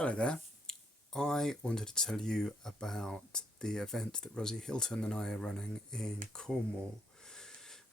Hello there. I wanted to tell you about the event that Rozi, Hilton and I are running in Cornwall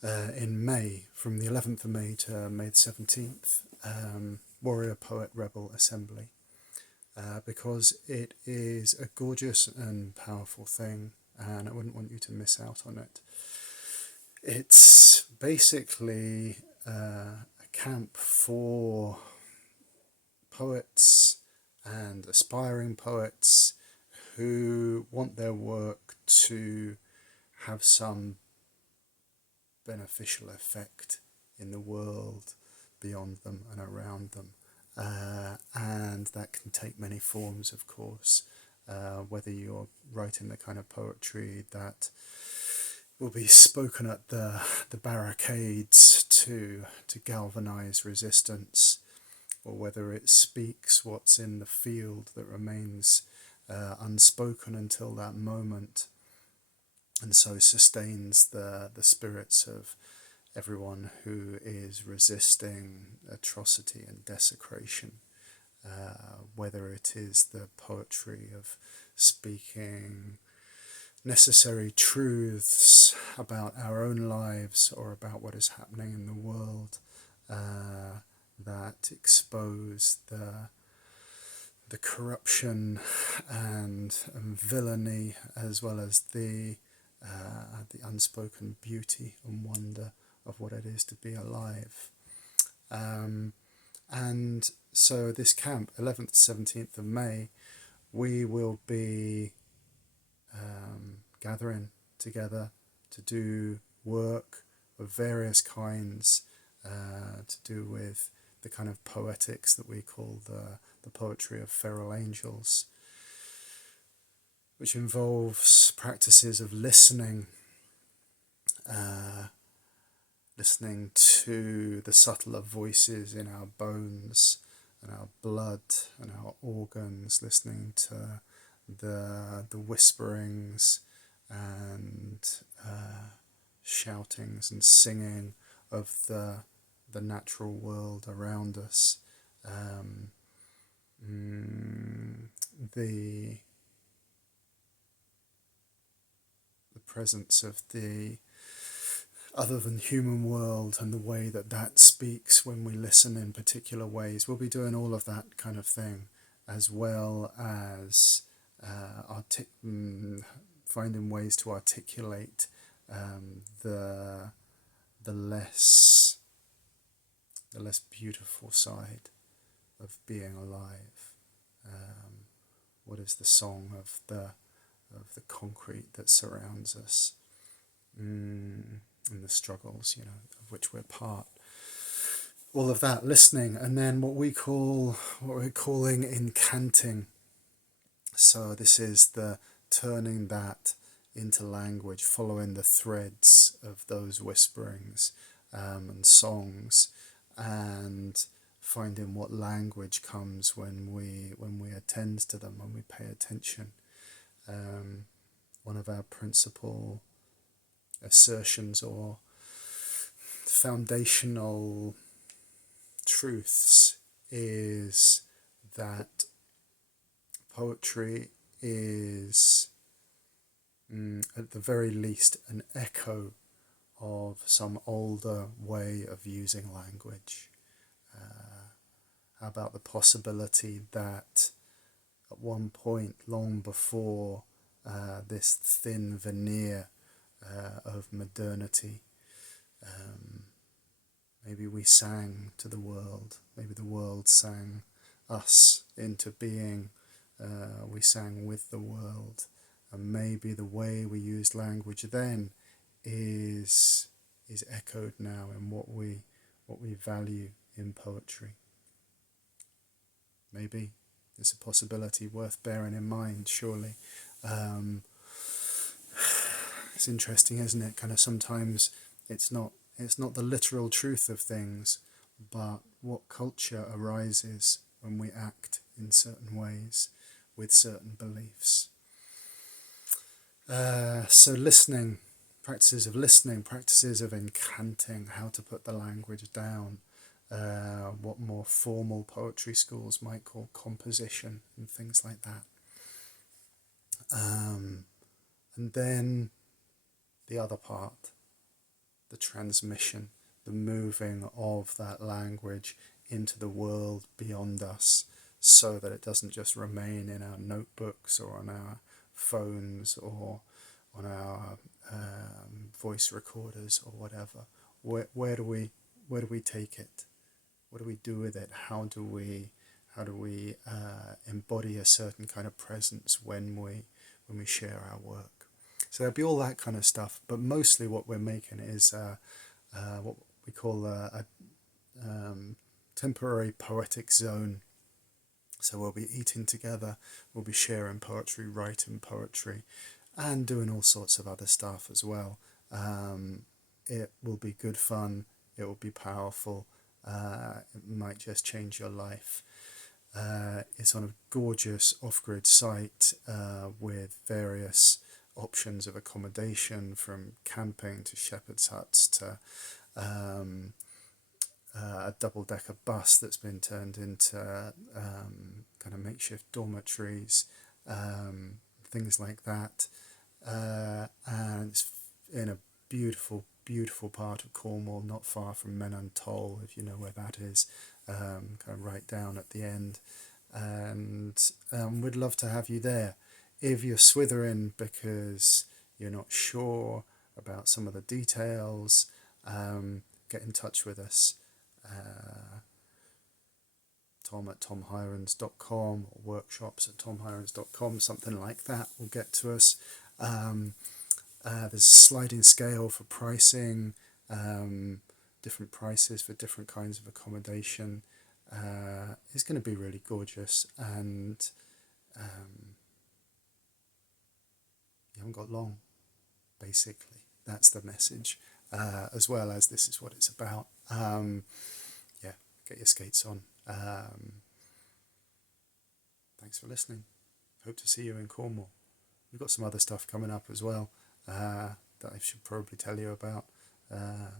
in May, from the 11th of May to May the 17th, Warrior Poet Rebel Assembly, because it is a gorgeous and powerful thing and I wouldn't want you to miss out on it. It's basically a camp for poets and aspiring poets who want their work to have some beneficial effect in the world beyond them and around them. And that can take many forms, of course, whether you're writing the kind of poetry that will be spoken at the barricades to galvanize resistance, or whether it speaks what's in the field that remains unspoken until that moment, and so sustains the spirits of everyone who is resisting atrocity and desecration, whether it is the poetry of speaking necessary truths about our own lives or about what is happening in the world, that expose the corruption and villainy, as well as the unspoken beauty and wonder of what it is to be alive. And so this camp, 11th to 17th of May, we will be gathering together to do work of various kinds, to do with the kind of poetics that we call the poetry of feral angels, which involves practices of listening, listening to the subtler voices in our bones and our blood and our organs, listening to the whisperings and shoutings and singing of the natural world around us, the presence of the other than human world and the way that that speaks when we listen in particular ways. We'll be doing all of that kind of thing, as well as finding ways to articulate the less beautiful side of being alive. What is the song of the concrete that surrounds us, and the struggles, of which we're part. All of that, listening, and then what we're calling incanting. So this is the turning that into language, following the threads of those whisperings and songs, and finding what language comes when we attend to them, when we pay attention. One of our principal assertions or foundational truths is that poetry is, at the very least, an echo of some older way of using language. How about the possibility that at one point, long before this thin veneer of modernity, maybe we sang to the world, maybe the world sang us into being, we sang with the world, and maybe the way we used language then is echoed now in what we value in poetry. Maybe it's a possibility worth bearing in mind, surely. It's interesting, isn't it? Kind of sometimes it's not the literal truth of things, but what culture arises when we act in certain ways with certain beliefs. So listening, practices of incanting, how to put the language down, what more formal poetry schools might call composition and things like that. And then the other part, the transmission, the moving of that language into the world beyond us, so that it doesn't just remain in our notebooks or on our phones or on our voice recorders or whatever. Where do we take it? What do we do with it? How do we embody a certain kind of presence when we share our work? So there'll be all that kind of stuff, but mostly what we're making is what we call a temporary poetic zone. So we'll be eating together, we'll be sharing poetry, writing poetry, and doing all sorts of other stuff as well. It will be good fun, it will be powerful, it might just change your life. It's on a gorgeous off-grid site with various options of accommodation, from camping to shepherd's huts to a double-decker bus that's been turned into kind of makeshift dormitories, things like that. And it's in a beautiful, beautiful part of Cornwall, not far from Menantol, if you know where that is, kind of right down at the end. And we'd love to have you there. If you're swithering because you're not sure about some of the details, get in touch with us. Tom at tomhirons.com or workshops at tomhirons.com, something like that will get to us. There's a sliding scale for pricing, different prices for different kinds of accommodation. It's going to be really gorgeous, and you haven't got long, basically. That's the message, as well as this is what it's about. Yeah, get your skates on. Thanks for listening. Hope to see you in Cornwall. We've got some other stuff coming up as well that I should probably tell you about. A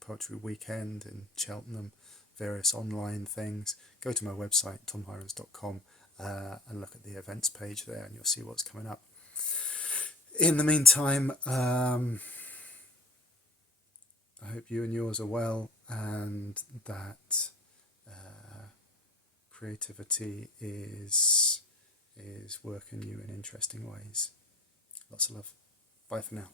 poetry weekend in Cheltenham, various online things. Go to my website, tomhirons.com, and look at the events page there, and you'll see what's coming up. In the meantime, I hope you and yours are well, and that creativity is working you in interesting ways. Lots of love. Bye for now.